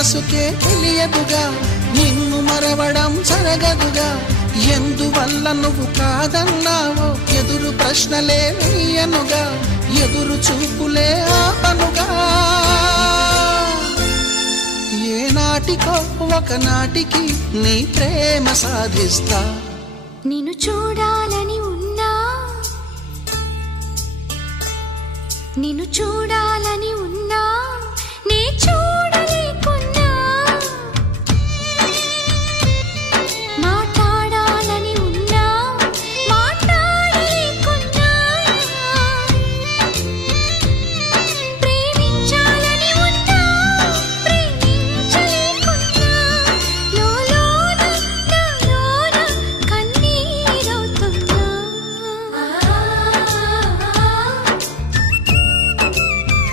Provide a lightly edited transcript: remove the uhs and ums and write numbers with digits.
మనసుకే తెలియదుగా, నిన్ను మరవడం జరగదుగా. ఎందువల్ల నువ్వు కాదన్నావో ఎదురు ప్రశ్నలే వేయనుగా, ఎదురు చూపులే ఆపనుగా. ఏనాటికో ఒకనాటికి నీ ప్రేమ సాధిస్తా. నిన్ను చూడాలని ఉన్నా, నిన్ను చూడాలని